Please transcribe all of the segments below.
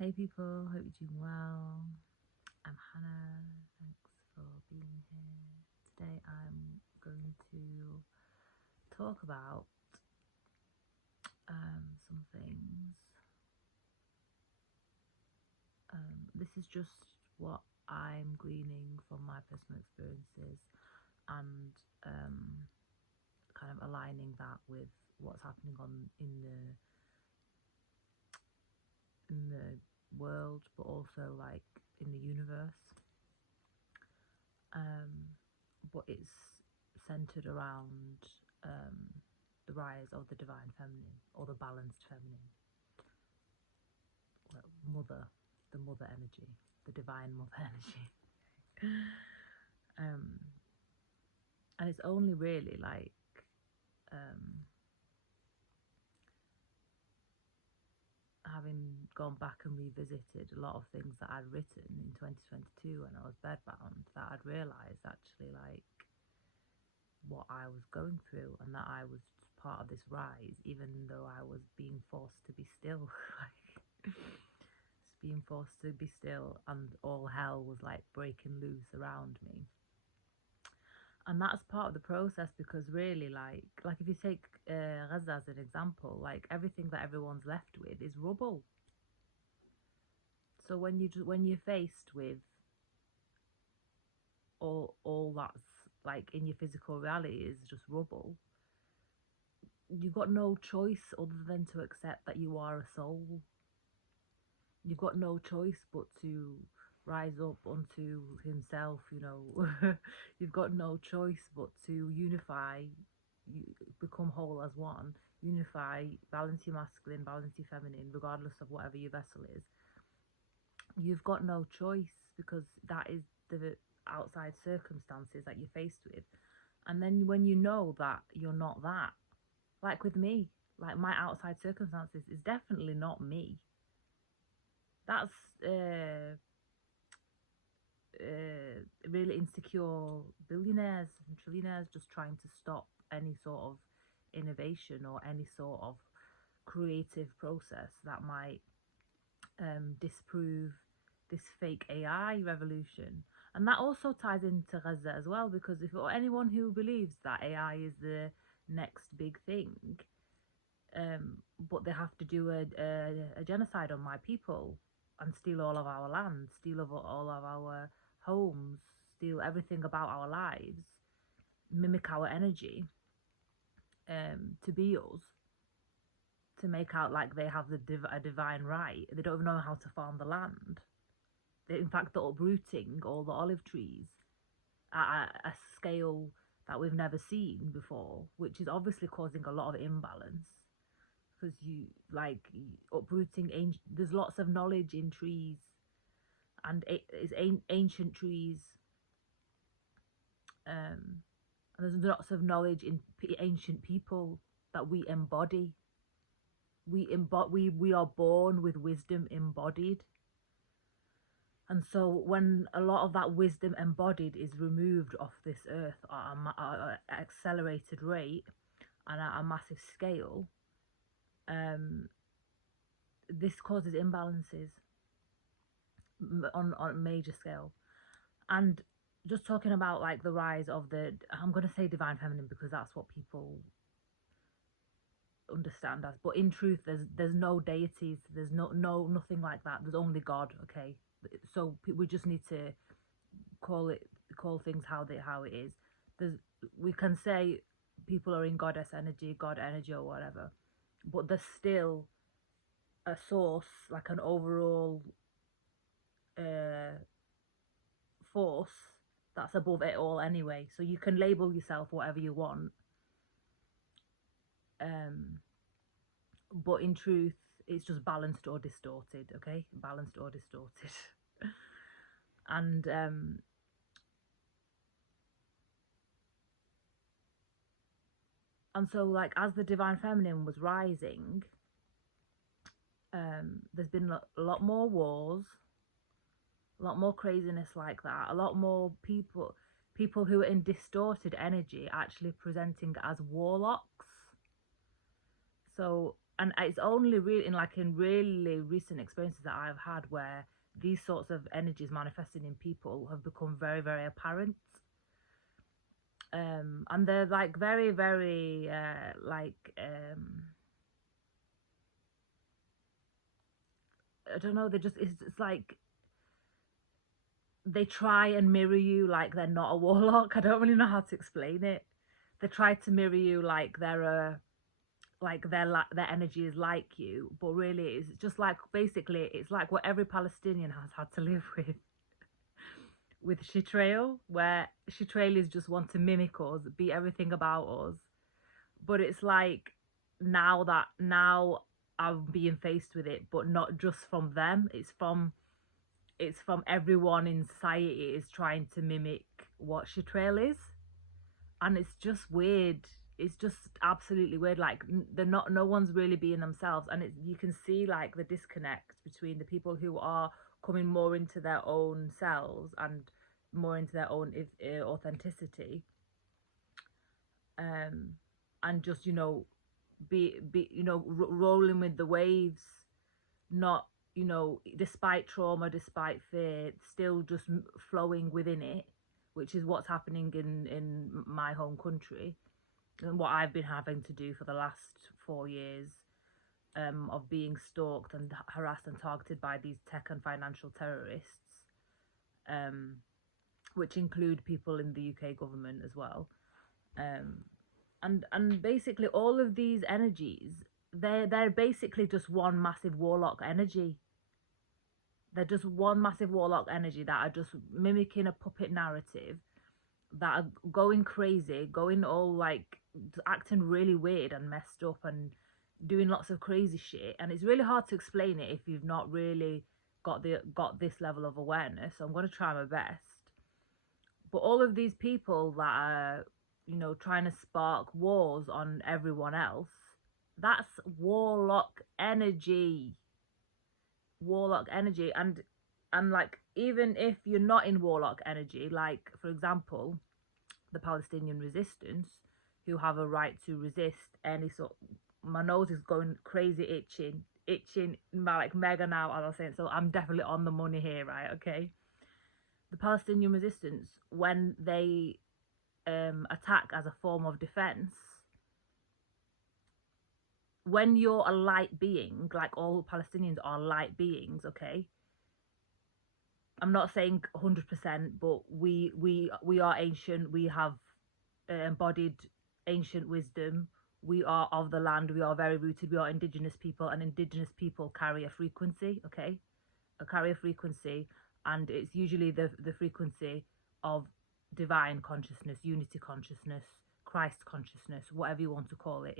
Hey people, hope you're doing well. I'm Hannah. Thanks for being here. Today I'm going to talk about some things. This is just what I'm gleaning from my personal experiences and kind of aligning that with what's happening in the world, but also like in the universe. But it's centered around the rise of the divine feminine or the balanced feminine, well, the mother energy, the divine mother energy. um, and it's only really like um, having gone back and revisited a lot of things that I'd written in 2022 when I was bedbound that I'd realised actually like what I was going through and that I was part of this rise, even though I was being forced to be still. Like, just being forced to be still, and all hell was like breaking loose around me. And that's part of the process because really, like if you take Gaza as an example, like everything that everyone's left with is rubble. So when you're faced with all that's like in your physical reality is just rubble, you've got no choice other than to accept that you are a soul. You've got no choice but to rise up unto himself, you know. You've got no choice but to unify, you become whole as one, unify, balance your masculine, balance your feminine, regardless of whatever your vessel is. You've got no choice because that is the outside circumstances that you're faced with. And then when you know that you're not that, like with me, like my outside circumstances is definitely not me. That's really insecure billionaires and trillionaires just trying to stop any sort of innovation or any sort of creative process that might disprove this fake AI revolution. And that also ties into Gaza as well, because if anyone who believes that AI is the next big thing, but they have to do a genocide on my people and steal all of our land, steal all of our homes, steal everything about our lives, mimic our energy, to be us, to make out like they have a divine right. They don't even know how to farm the land. In fact, they're uprooting all the olive trees at a scale that we've never seen before, which is obviously causing a lot of imbalance because you like uprooting ancient. There's lots of knowledge in trees, and it's ancient trees. Um, and there's lots of knowledge in ancient people that we embody. We are born with wisdom embodied. And so when a lot of that wisdom embodied is removed off this earth at an accelerated rate and at a massive scale, this causes imbalances on a major scale. And just talking about like the rise of I'm going to say divine feminine because that's what people understand as, but in truth there's no deities, there's nothing like that, there's only God. Okay, so we just need to call things how it is. There's We can say people are in goddess energy, god energy, or whatever, but there's still a source, like an overall uh force that's above it all anyway. So you can label yourself whatever you want, um but in truth it's just balanced or distorted. Okay, balanced or distorted. And so like as the divine feminine was rising, there's been a lot more wars, a lot more craziness like that, a lot more people who are in distorted energy actually presenting as warlocks. So and it's only really in really recent experiences that I've had where these sorts of energies manifesting in people have become very, very apparent. And they're like very, very I don't know, they just it's like they try and mirror you like they're not a warlock. I don't really know how to explain it. They try to mirror you like they're a like their energy is like you, but really it's just like basically it's like what every Palestinian has had to live with Shitrail, where Shitrailis just want to mimic us, be everything about us. But it's like now I'm being faced with it, but not just from them. It's from everyone in society is trying to mimic what Shitrail is, and it's just weird. It's just absolutely weird. Like they're not, no one's really being themselves, and you can see like the disconnect between the people who are coming more into their own selves and more into their own authenticity, um, and just be rolling with the waves, not despite trauma, despite fear, still just flowing within it, which is what's happening in my home country and what I've been having to do for the last 4 years, of being stalked and harassed and targeted by these tech and financial terrorists, um, which include people in the UK government as well. Um, and basically all of these energies, they're basically just one massive warlock energy. They're just one massive warlock energy that are just mimicking a puppet narrative, that are going crazy, going all like acting really weird and messed up and doing lots of crazy shit. And it's really hard to explain it if you've not really got this level of awareness. So I'm going to try my best. But all of these people that are, trying to spark wars on everyone else, that's warlock energy. Warlock energy. And like, even if you're not in warlock energy, like for example the Palestinian resistance, who have a right to resist any sort. My nose is going crazy, itching, my like mega now, as I was saying. So I'm definitely on the money here, right? Okay. The Palestinian resistance, when they attack as a form of defense, when you're a light being, like all Palestinians are light beings, okay. I'm not saying 100%, but we are ancient. We have embodied ancient wisdom. We are of the land. We are very rooted. We are indigenous people, and indigenous people carry a frequency, okay? Carry a frequency, and it's usually the frequency of divine consciousness, unity consciousness, Christ consciousness, whatever you want to call it.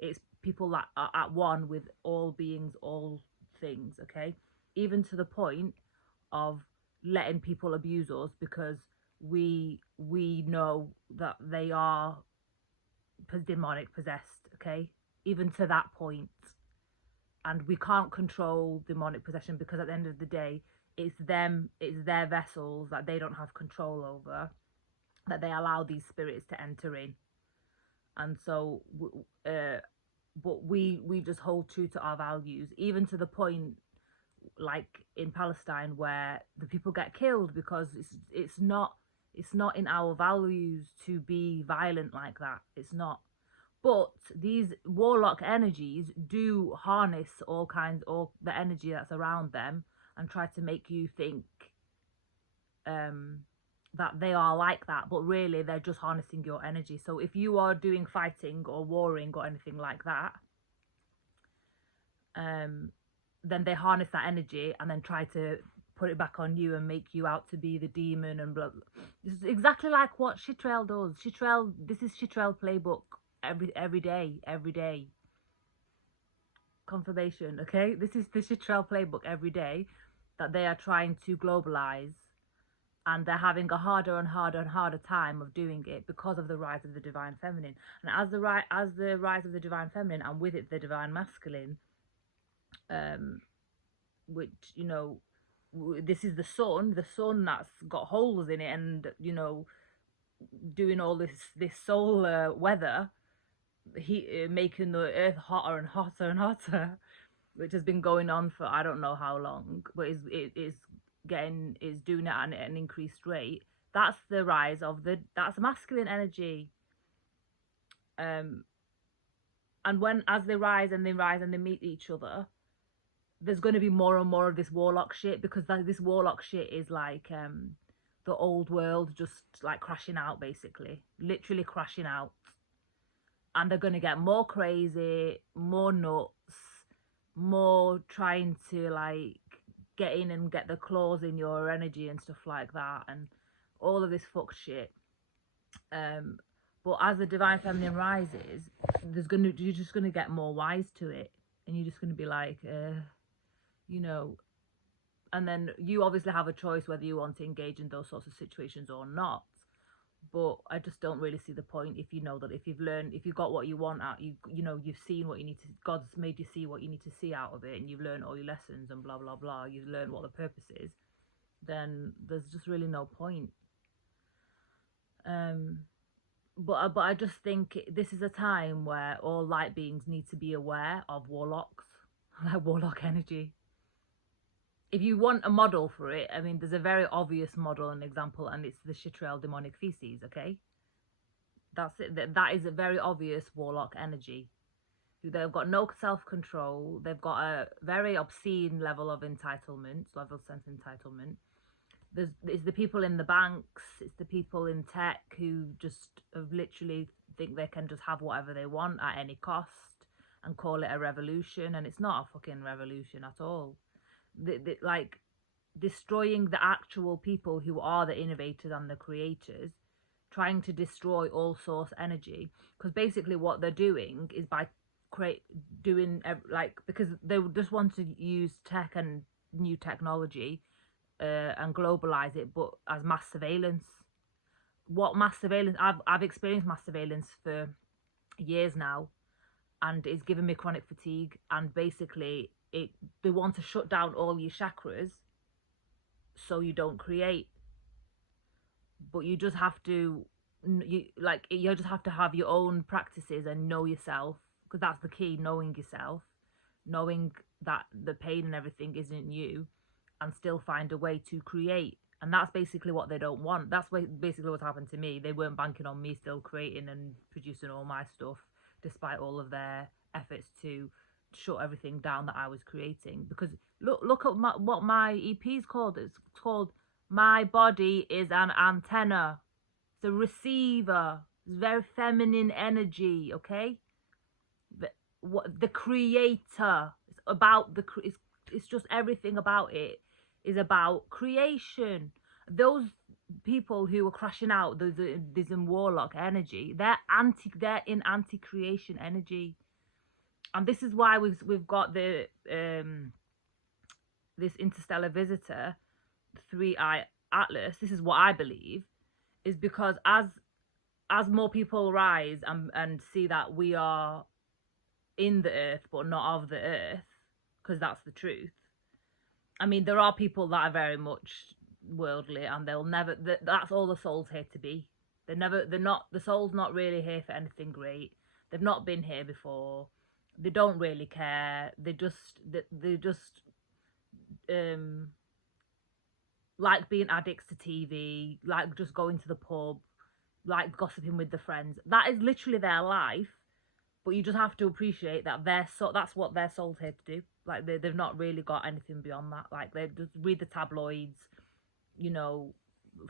It's people that are at one with all beings, all things, okay? Even to the point of letting people abuse us because we know that they are demonic possessed, okay? Even to that point. And we can't control demonic possession because at the end of the day, it's their vessels that they don't have control over, that they allow these spirits to enter in. And so but we just hold true to our values, even to the point like in Palestine where the people get killed because it's not in our values to be violent like that. It's not. But these warlock energies do harness all the energy that's around them and try to make you think that they are like that, but really they're just harnessing your energy. So if you are doing fighting or warring or anything like that, then they harness that energy and then try to put it back on you and make you out to be the demon and blah. This is exactly like what Shitrail does. This is Shitrail playbook every day. Confirmation, okay? This is the Shitrail playbook every day that they are trying to globalize, and they're having a harder and harder and harder time of doing it because of the rise of the divine feminine. And as the rise of the divine feminine, and with it the divine masculine, which this is the sun that's got holes in it, and doing all this solar weather, heat, making the earth hotter and hotter and hotter, which has been going on for I don't know how long, but is doing it at an increased rate. That's the rise of that's masculine energy. Um, and when as they rise and they rise and they meet each other, there's going to be more and more of this warlock shit, because this warlock shit is like the old world just like crashing out, basically, literally crashing out, and they're going to get more crazy, more nuts, more trying to like get in and get the claws in your energy and stuff like that, and all of this fucked shit. um but as the divine feminine rises, you're just gonna get more wise to it, and you're just gonna be like, you know, and then you obviously have a choice whether you want to engage in those sorts of situations or not. But I just don't really see the point if you know that if you've learned, if you've got what you want out, you know, you've seen what you need to, God's made you see what you need to see out of it, and you've learned all your lessons and blah blah blah, you've learned what the purpose is, then there's just really no point. um but I just think this is a time where all light beings need to be aware of warlocks, like warlock energy. If you want a model for it, I mean, there's a very obvious model and example, and it's the Chitrail demonic feces. Okay, that's it. That is a very obvious warlock energy. They've got no self-control. They've got a very obscene level of entitlement, level of sense entitlement. It's the people in the banks, it's the people in tech who just have literally think they can just have whatever they want at any cost and call it a revolution, and it's not a fucking revolution at all. Like destroying the actual people who are the innovators and the creators, trying to destroy all source energy, because basically what they're doing is by doing like, because they just want to use tech and new technology and globalize it, but as mass surveillance. What mass surveillance? I've experienced mass surveillance for years now, and it's given me chronic fatigue. And basically, they want to shut down all your chakras so you don't create. But you just have to, you just have to have your own practices and know yourself, because that's the key: knowing yourself, knowing that the pain and everything isn't you, and still find a way to create. And that's basically what they don't want. That's basically what's happened to me. They weren't banking on me still creating and producing all my stuff, despite all of their efforts to shut everything down that I was creating. Because look at what my EP is called. It's called My Body is an Antenna. It's a receiver. It's very feminine energy, okay? The creator. It's about it's just everything about it is about creation. Those people who are crashing out, there's in warlock energy, they're in anti-creation energy. And this is why we've got the this interstellar visitor, the 3-eye atlas. This is what I believe, is because as more people rise and see that we are in the earth but not of the earth, because that's the truth. I mean, there are people that are very much worldly, and they'll never. That's all the soul's here to be. They're not. The soul's not really here for anything great. They've not been here before. They don't really care. They just like being addicts to TV, like just going to the pub, like gossiping with the friends. That is literally their life. But you just have to appreciate that that's what their soul's here to do. Like they've not really got anything beyond that. Like they just read the tabloids, you know,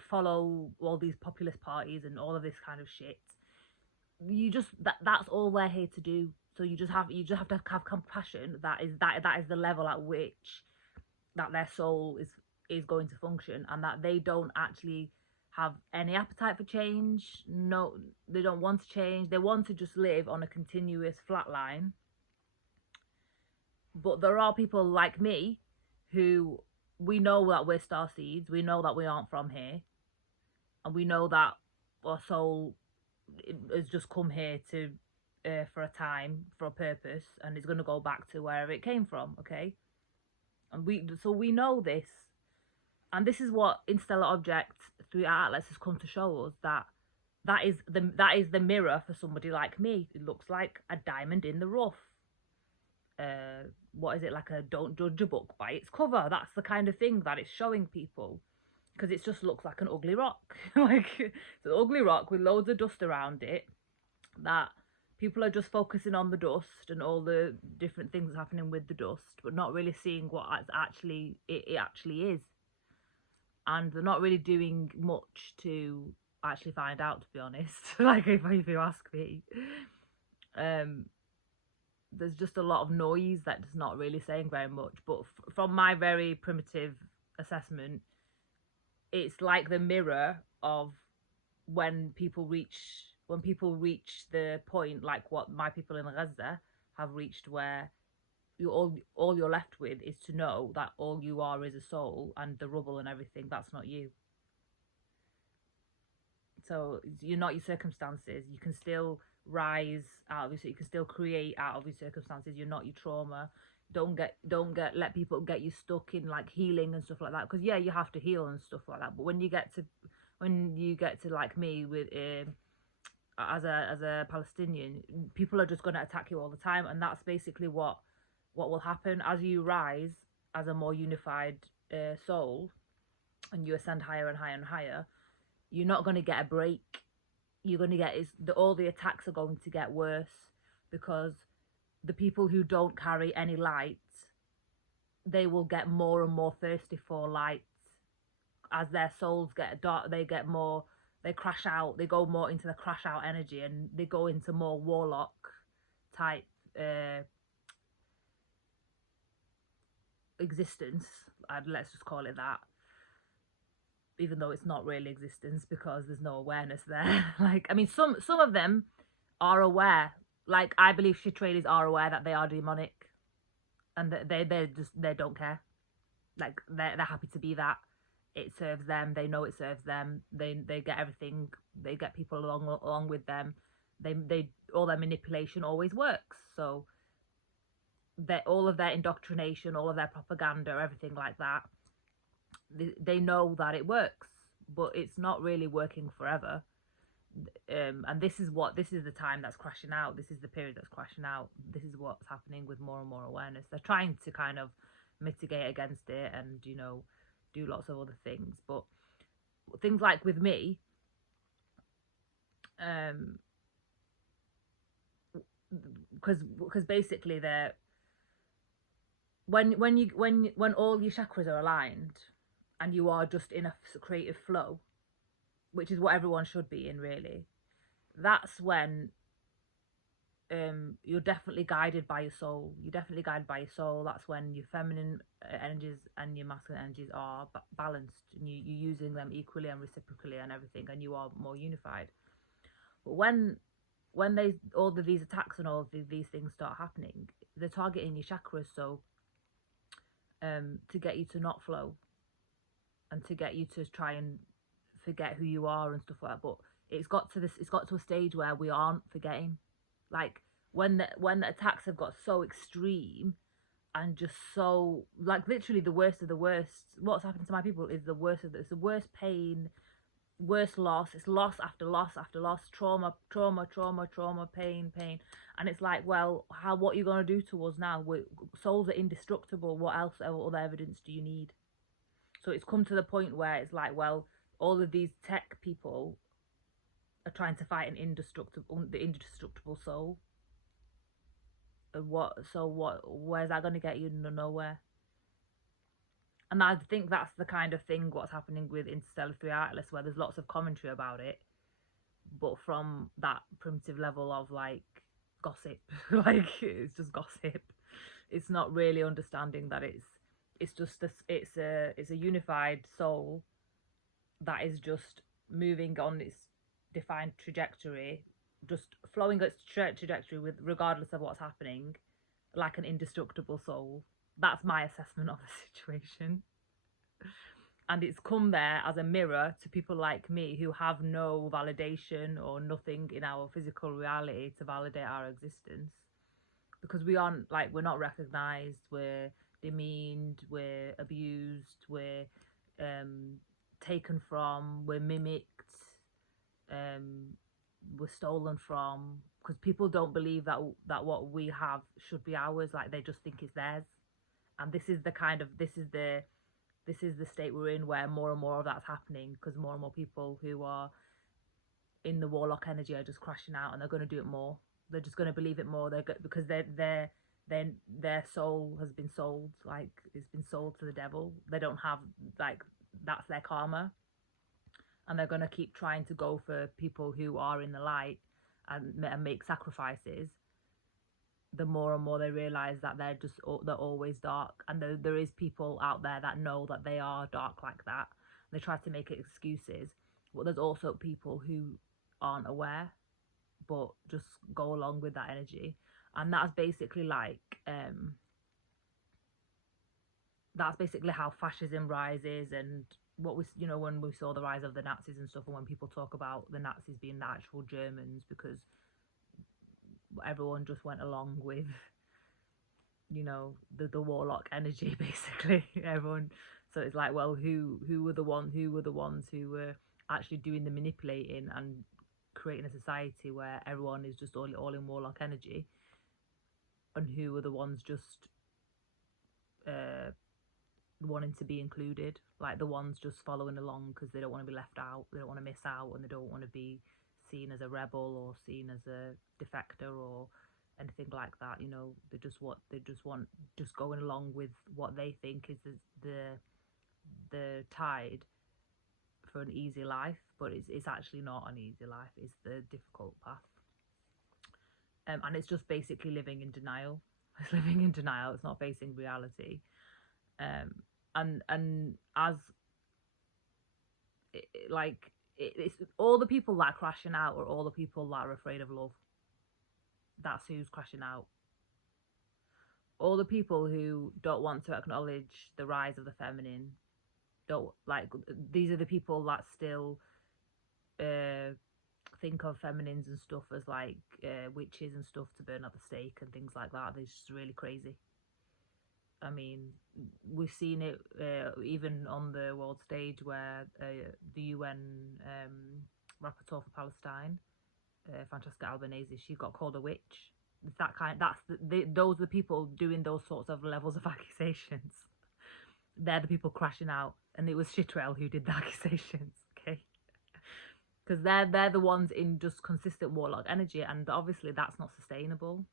follow all these populist parties and all of this kind of shit. You just that's all they're here to do. So you just have to have compassion. That is the level at which that their soul is going to function, and that they don't actually have any appetite for change. No, they don't want to change. They want to just live on a continuous flat line. But there are people like me who, we know that we're star seeds. We know that we aren't from here, and we know that our soul has just come here to for a time, for a purpose, and it's going to go back to wherever it came from. Okay, and we know this. And this is what Interstellar Object 3 Atlas has come to show us, that that is the mirror for somebody like me. It looks like a diamond in the rough. What is it, like a don't judge a book by its cover? That's the kind of thing that it's showing people, because it just looks like an ugly rock. Like it's an ugly rock with loads of dust around it, that people are just focusing on the dust and all the different things happening with the dust, but not really seeing what it actually is. And they're not really doing much to actually find out, to be honest. Like if you ask me, um there's just a lot of noise that's not really saying very much. But from my very primitive assessment, it's like the mirror of when people reach the point like what my people in Gaza have reached, where all you're left with is to know that all you are is a soul, and the rubble and everything, that's not you. So you're not your circumstances. You can still rise out of it. You can still create out of your circumstances. You're not your trauma. Let people get you stuck in like healing and stuff like that. Because yeah, you have to heal and stuff like that. But when you get to like me with as a Palestinian, people are just going to attack you all the time, and that's basically what will happen as you rise as a more unified soul, and you ascend higher and higher and higher. You're not going to get a break. You're going to get all the attacks are going to get worse, because the people who don't carry any light, they will get more and more thirsty for light. As their souls get dark, they crash out, they go more into the crash out energy, and they go into more warlock type existence. Let's just call it that, even though it's not really existence because there's no awareness there. Like, I mean, some of them are aware. Like, I believe shit traders are aware that they are demonic, and that they don't care. Like, they're happy to be that. It serves them. They know it serves them. They get everything. They get people along with them. They all their manipulation always works. So all of their indoctrination, all of their propaganda, everything like that, they know that it works, but it's not really working forever. And this is the time that's crashing out. This is the period that's crashing out. This is what's happening with more and more awareness. They're trying to kind of mitigate against it, and do lots of other things. But things like with me, because basically they're when all your chakras are aligned, and you are just in a creative flow, which is what everyone should be in, really. That's when you're definitely guided by your soul. You're definitely guided by your soul. That's when your feminine energies and your masculine energies are balanced, and you're using them equally and reciprocally and everything, and you are more unified. But when all of these attacks and all of these things start happening, they're targeting your chakras. So to get you to not flow, and to get you to try and forget who you are and stuff like that. But it's got to a stage where we aren't forgetting. Like when the attacks have got so extreme, and just so, like, literally the worst of the worst. What's happened to my people is the worst it's the worst pain, worst loss. It's loss after loss after loss, trauma, pain, and it's like, well, what are you going to do to us now? Souls are indestructible. What else, other evidence do you need? So it's come to the point where it's like, well, all of these tech people are trying to fight the indestructible soul. And where's that going to get you? Nowhere. And I think that's the kind of thing what's happening with Interstellar 3 Atlas, where there's lots of commentary about it, but from that primitive level of like gossip. Like, it's just gossip. It's not really understanding that it's a unified soul that is just moving on its defined trajectory, just flowing its trajectory with regardless of what's happening, like an indestructible soul. That's my assessment of the situation. And it's come there as a mirror to people like me who have no validation or nothing in our physical reality to validate our existence, because we're not recognized, we're demeaned, we're abused, we're taken from, we're mimicked, were stolen from, because people don't believe that what we have should be ours. Like, they just think it's theirs. And this is the state we're in, where more and more of that's happening, because more and more people who are in the warlock energy are just crashing out, and they're going to do it more. They're just going to believe it more. Because their soul has been sold, like it's been sold to the devil. They don't have, like, that's their karma, and they're going to keep trying to go for people who are in the light, and make sacrifices. The more and more they realize that they're always dark, and there is people out there that know that they are dark like that. They try to make excuses, but there's also people who aren't aware, but just go along with that energy. And that's basically how fascism rises. And what was, when we saw the rise of the Nazis and stuff, and when people talk about the Nazis being the actual Germans, because everyone just went along with, the warlock energy, basically. Everyone. So it's like, well, who were the ones who were actually doing the manipulating and creating a society where everyone is just all in warlock energy, and who were the ones just wanting to be included, like the ones just following along because they don't want to be left out, they don't want to miss out, and they don't want to be seen as a rebel or seen as a defector or anything like that. They just want just going along with what they think is the tide for an easy life, but it's actually not an easy life. It's the difficult path. And it's just basically living in denial. It's living in denial. It's not facing reality. And as it's all the people that are crashing out are all the people that are afraid of love. That's who's crashing out. All the people who don't want to acknowledge the rise of the feminine, these are the people that still think of feminines and stuff as like witches and stuff to burn at the stake and things like that. They're just really crazy. I mean, we've seen it even on the world stage, where the UN rapporteur for Palestine, Francesca Albanese, she got called a witch. It's that kind. Those are the people doing those sorts of levels of accusations. They're the people crashing out, and it was Chitrell who did the accusations. Okay, because they're the ones in just consistent warlock energy, and obviously that's not sustainable.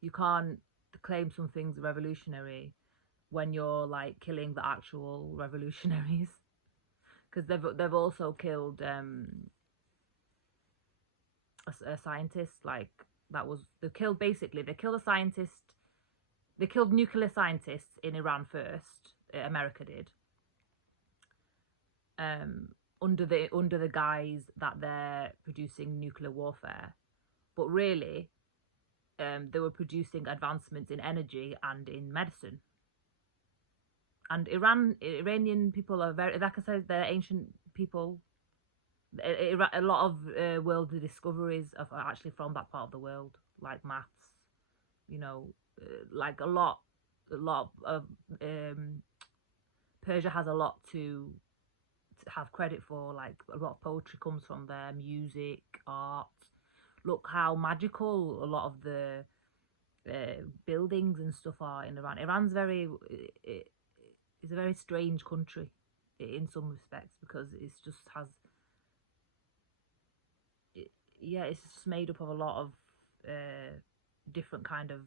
You can't claim something's revolutionary when you're like killing the actual revolutionaries, because they've also killed a scientist. Like, they killed a scientist. They killed nuclear scientists in Iran first. America did, under the guise that they're producing nuclear warfare, but really they were producing advancements in energy and in medicine. And Iranian people are very, like I said, they're ancient people. A lot of world discoveries are actually from that part of the world, like maths, like a lot of Persia has a lot to have credit for. Like, a lot of poetry comes from there, music, art. Look how magical a lot of the buildings and stuff are in Iran. Iran's it's a very strange country in some respects, because it's just it's just made up of a lot of different kind of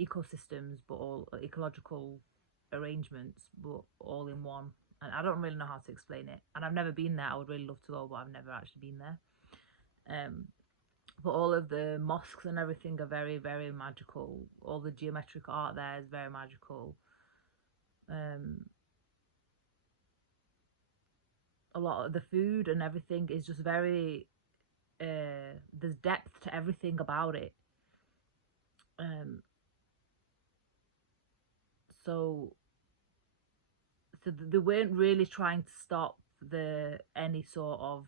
ecosystems, but all ecological arrangements, but all in one. And I don't really know how to explain it, and I've never been there. I would really love to go, but I've never actually been there. But all of the mosques and everything are very, very magical. All the geometric art there is very magical. A lot of the food and everything is just very there's depth to everything about it. So they weren't really trying to stop any sort of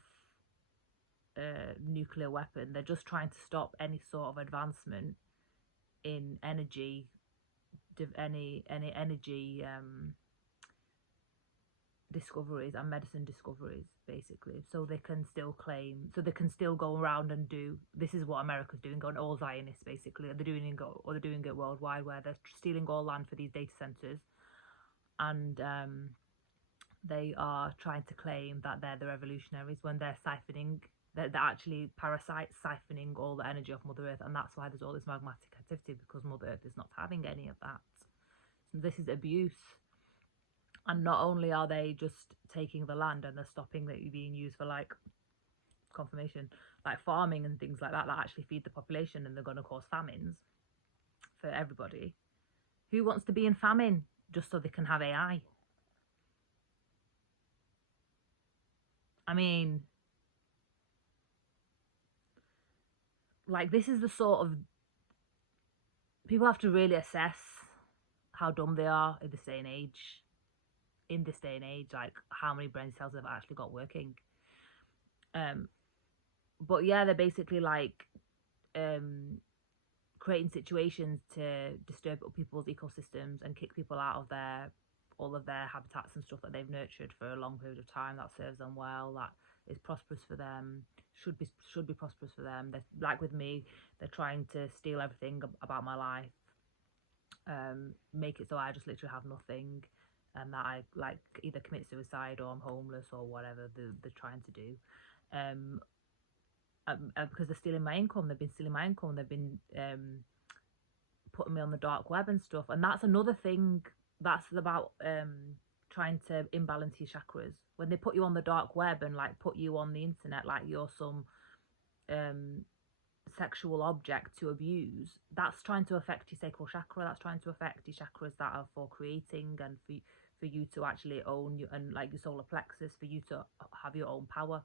nuclear weapon. They're just trying to stop any sort of advancement in energy, any energy discoveries and medicine discoveries, basically, so they can still claim, so they can still go around and do, this is what America's doing, going all Zionists basically, they're doing it worldwide, where they're stealing all land for these data centers, and they are trying to claim that they're the revolutionaries when they're siphoning, they're actually parasites siphoning all the energy off Mother Earth, and that's why there's all this magmatic activity, because Mother Earth is not having any of that. So this is abuse. And not only are they just taking the land and they're stopping it being used for, like, confirmation, like farming and things like that actually feed the population, and they're going to cause famines for everybody. Who wants to be in famine just so they can have AI? I mean, like, this is the sort of, people have to really assess how dumb they are in this day and age. Like, how many brain cells they've actually got working. But yeah, they're basically like creating situations to disturb people's ecosystems and kick people out of all of their habitats and stuff that they've nurtured for a long period of time, that serves them well, that is prosperous for them, should be prosperous for them. They're, like with me, they're trying to steal everything about my life, make it so I just literally have nothing, and that I, like, either commit suicide or I'm homeless or whatever they're trying to do. Because they're stealing my income. They've been stealing my income. They've been putting me on the dark web and stuff. And that's another thing. That's about trying to imbalance your chakras. When they put you on the dark web and, like, put you on the internet like you're some sexual object to abuse, that's trying to affect your sacral chakra. That's trying to affect your chakras that are for creating and for you to actually own you, and like your solar plexus, for you to have your own power.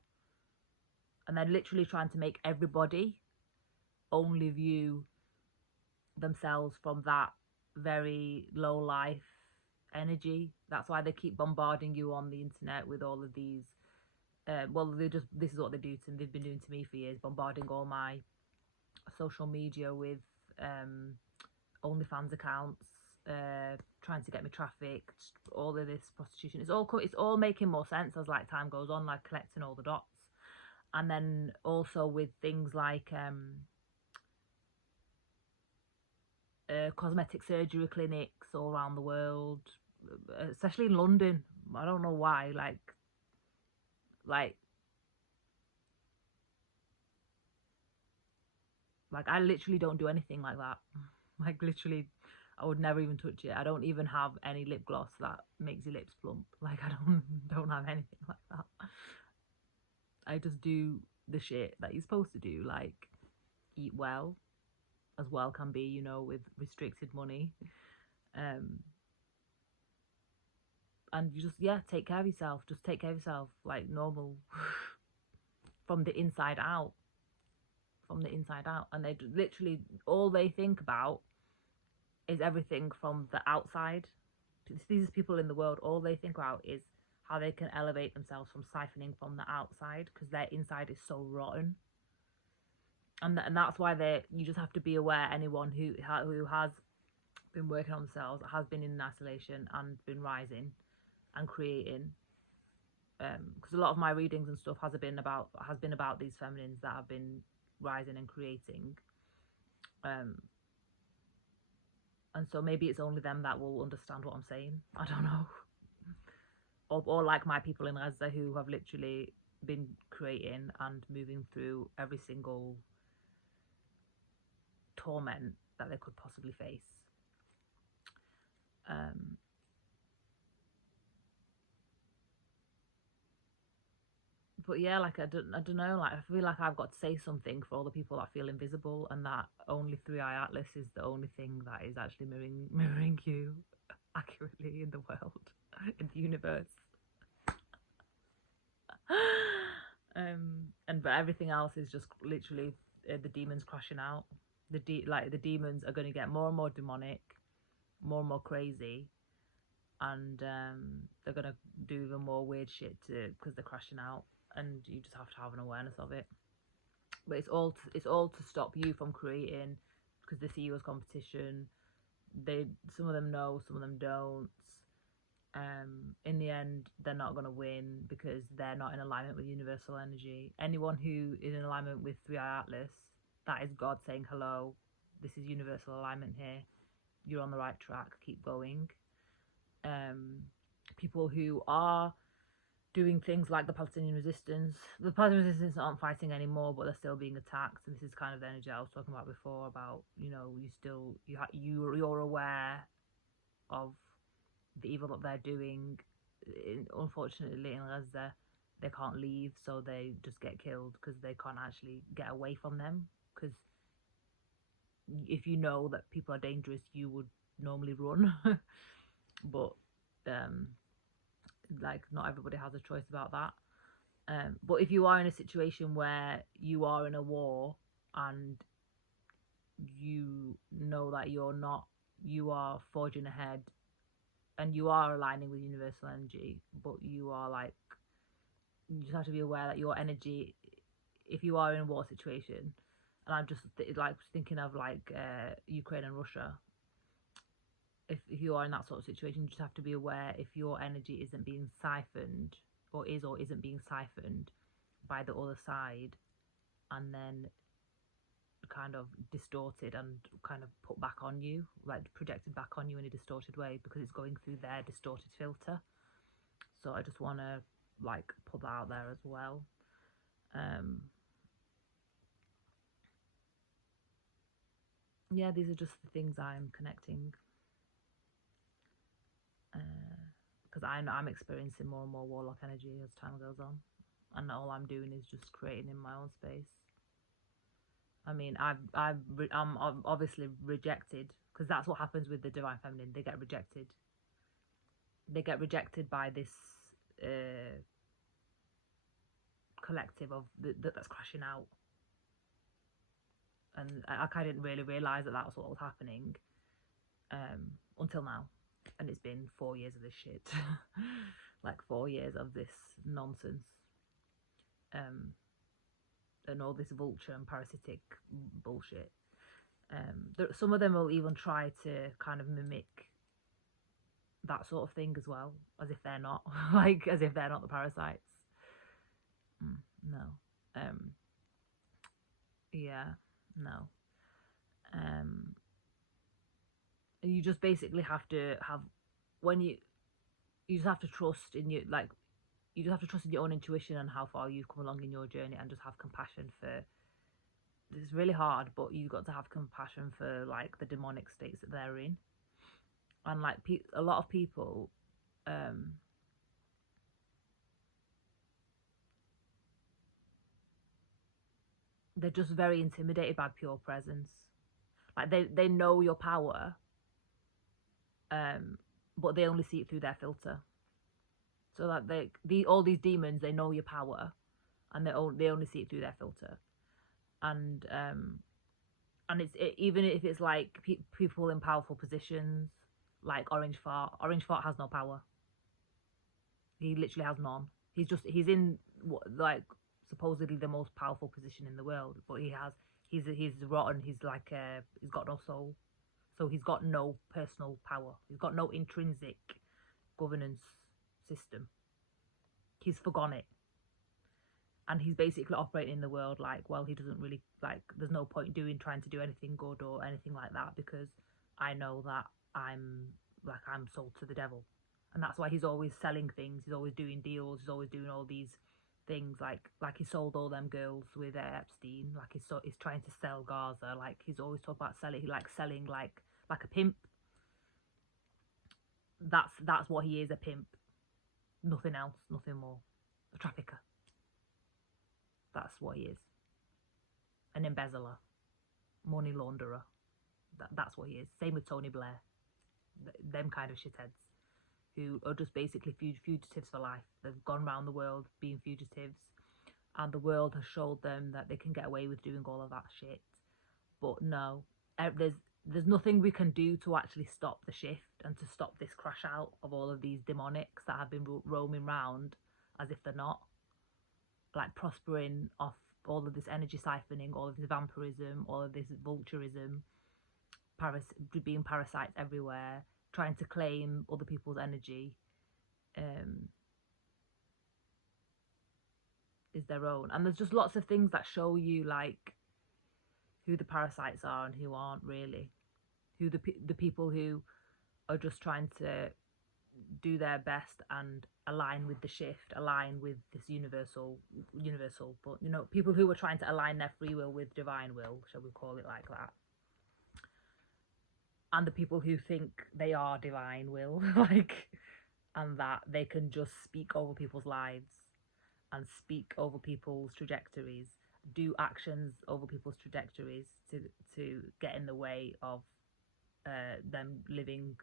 And they're literally trying to make everybody only view themselves from that very low life energy. That's why they keep bombarding you on the internet with all of these this is what they do to, they've been doing to me for years, bombarding all my social media with OnlyFans accounts, trying to get me trafficked, all of this prostitution. It's all making more sense as, like, time goes on, like connecting all the dots. And then also with things like cosmetic surgery clinics all around the world, especially in London. I don't know why. Like I literally don't do anything like that. Like, literally, I would never even touch it. I don't even have any lip gloss that makes your lips plump. Like, I don't have anything like that. I just do the shit that you're supposed to do, like eat well, as well can be, with restricted money, and you just, yeah, take care of yourself. Just take care of yourself like normal, from the inside out. And they literally, all they think about is everything from the outside. These people in the world, all they think about is how they can elevate themselves from siphoning from the outside, because their inside is so rotten. And that's why you just have to be aware, anyone who has been working on themselves, has been in isolation and been rising and creating, because a lot of my readings and stuff has been about these feminines that have been rising and creating, and so maybe it's only them that will understand what I'm saying. I don't know. Or like my people in Gaza, who have literally been creating and moving through every single torment that they could possibly face. But yeah, like, I don't know, like, I feel like I've got to say something for all the people that feel invisible, and that only 3i Atlas is the only thing that is actually mirroring you accurately in the world, in the universe. But everything else is just literally the demons crashing out. The demons are going to get more and more demonic, more and more crazy, and they're going to do even more weird shit because they're crashing out, and you just have to have an awareness of it. But it's all to stop you from creating, because they see you as competition. Some of them know, some of them don't. In the end, they're not going to win because they're not in alignment with universal energy. Anyone who is in alignment with Three Eye Atlas, that is God saying hello. This is universal alignment here. You're on the right track. Keep going. People who are doing things like the Palestinian resistance. The Palestinian resistance aren't fighting anymore, but they're still being attacked. And this is kind of the energy I was talking about before. About you're aware of the evil that they're doing. Unfortunately, in Gaza, they can't leave, so they just get killed because they can't actually get away from them. Because if you know that people are dangerous, you would normally run. But like, not everybody has a choice about that. But if you are in a situation where you are in a war and you know that you are forging ahead and you are aligning with universal energy, but you just have to be aware that your energy, if you are in a war situation, and I'm just thinking of Ukraine and Russia. If you are in that sort of situation, you just have to be aware if your energy isn't being siphoned, or isn't being siphoned by the other side, and then kind of distorted and kind of put back on you, like projected back on you in a distorted way, because it's going through their distorted filter. So I just want to put that out there as well. Yeah, these are just the things I'm connecting, because I'm experiencing more and more warlock energy as time goes on, and all I'm doing is just creating in my own space. I mean, I'm obviously rejected, because that's what happens with the divine feminine. They get rejected. They get rejected by this collective of that's crashing out. And I didn't really realise that was what was happening until now. And it's been 4 years of this shit. Like 4 years of this nonsense. And all this vulture and parasitic bullshit. Some of them will even try to kind of mimic that sort of thing as well, as if they're not, as if they're not the parasites. No. Yeah, no. You just basically have to have, when you just have to trust in you just have to trust in your own intuition and how far you've come along in your journey, and just have compassion for, it's really hard, but you've got to have compassion for the demonic states that they're in. And a lot of people they're just very intimidated by pure presence. They know your power, but they only see it through their filter. So that all these demons, they know your power, and they only see it through their filter. And even if it's people in powerful positions, like Orange Fart. Orange Fart has no power. He literally has none. He's in supposedly the most powerful position in the world, but he's rotten. He's got no soul, so he's got no personal power. He's got no intrinsic governance system. He's forgone it, and he's basically operating in the world he doesn't really there's no point trying to do anything good or anything like that, because I know that I'm sold to the devil. And that's why he's always selling things, he's always doing deals, he's always doing all these things, like he sold all them girls with Epstein, he's trying to sell Gaza, he's always talking about selling, selling like a pimp. That's what he is, a pimp. Nothing else, nothing more. A trafficker. That's what he is. An embezzler. Money launderer. That's what he is. Same with Tony Blair. Them kind of shitheads who are just basically fugitives for life. They've gone around the world being fugitives, and the world has showed them that they can get away with doing all of that shit. But no, there's nothing we can do to actually stop the shift and to stop this crash out of all of these demonics that have been roaming around as if they're not, prospering off all of this energy siphoning, all of this vampirism, all of this vulturism, being parasites everywhere, trying to claim other people's energy, is their own. And there's just lots of things that show you like who the parasites are and who aren't really, who the people who are just trying to do their best and align with the shift, align with this universal, but you know, people who are trying to align their free will with divine will, shall we call it like that, and the people who think they are divine will, like, and that they can just speak over people's lives and speak over people's trajectories, do actions over people's trajectories to get in the way of them living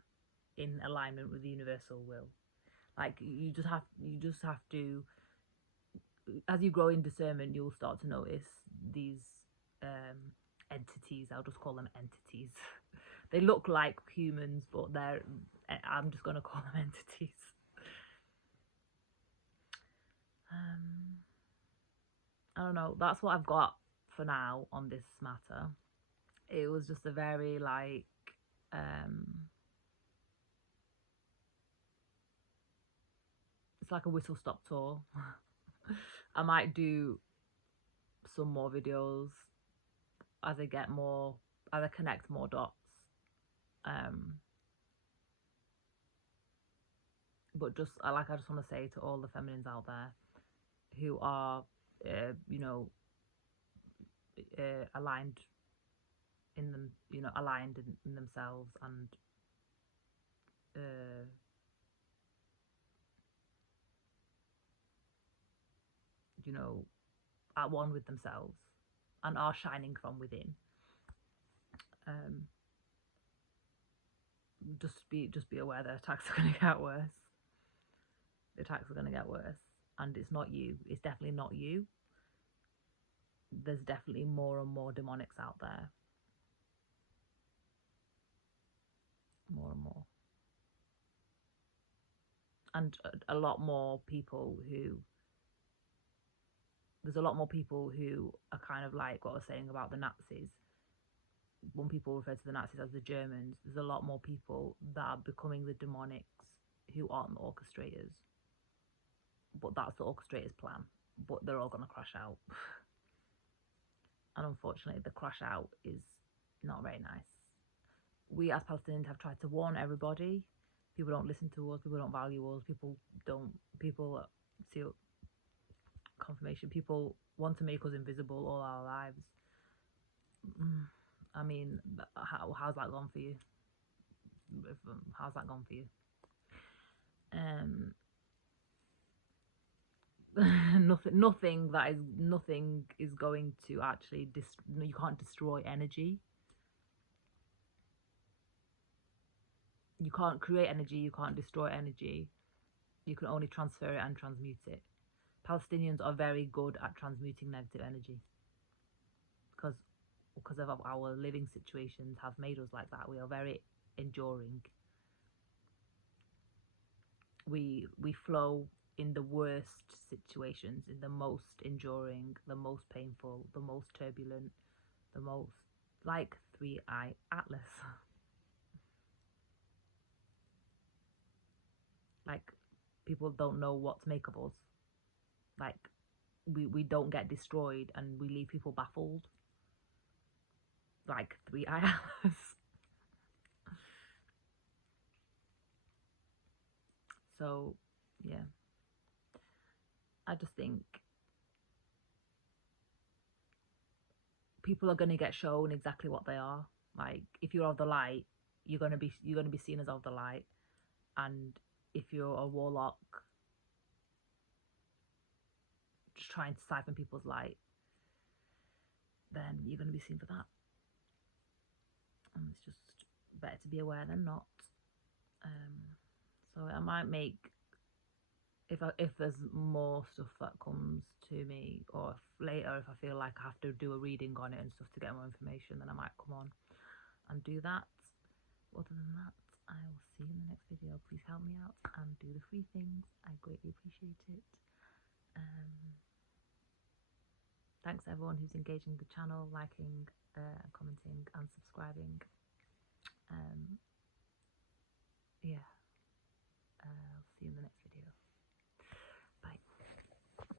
in alignment with the universal will. Like you just have to, as you grow in discernment, you'll start to notice these entities. I'll just call them entities. They look like humans, but I'm just going to call them entities. I don't know. That's what I've got for now on this matter. It was just a very like it's like a whistle stop tour. I might do some more videos as I connect more dots. But just I just want to say to all the feminines out there who are aligned in them, aligned in themselves and at one with themselves and are shining from within. Just be aware that attacks are going to get worse. The attacks are going to get worse, and it's not you. It's definitely not you. There's definitely more and more demonics out there. More and more. And a lot more people who... There's a lot more people who are kind of like what I was saying about the Nazis. When people refer to the Nazis as the Germans, there's a lot more people that are becoming the demonics who aren't the orchestrators. But that's the orchestrator's plan. But they're all going to crash out. And unfortunately, the crash out is not very nice. We as Palestinians have tried to warn everybody. People don't listen to us. People don't value us. People see confirmation. People want to make us invisible all our lives. I mean, how's that gone for you? How's that gone for you? Nothing is going to actually you can't destroy energy. You can't create energy, you can't destroy energy. You can only transfer it and transmute it. Palestinians are very good at transmuting negative energy because of our living situations have made us like that. We are very enduring. We flow in the worst situations, in the most enduring, the most painful, the most turbulent, the most like 3-eye atlas. Like people don't know what to make of us. Like we don't get destroyed and we leave people baffled. Like 3-eye atlas. So yeah, I just think people are going to get shown exactly what they are. Like if you're of the light, you're going to be seen as of the light, and if you're a warlock just trying to siphon people's light, then you're going to be seen for that. And it's just better to be aware than not. So I might make, if there's more stuff that comes to me, or later if I feel like I have to do a reading on it and stuff to get more information, then I might come on and do that. Other than that, I will see you in the next video. Please help me out and do the free things. I greatly appreciate it. Thanks everyone who's engaging the channel, liking, commenting and subscribing. Yeah, I'll see you in the next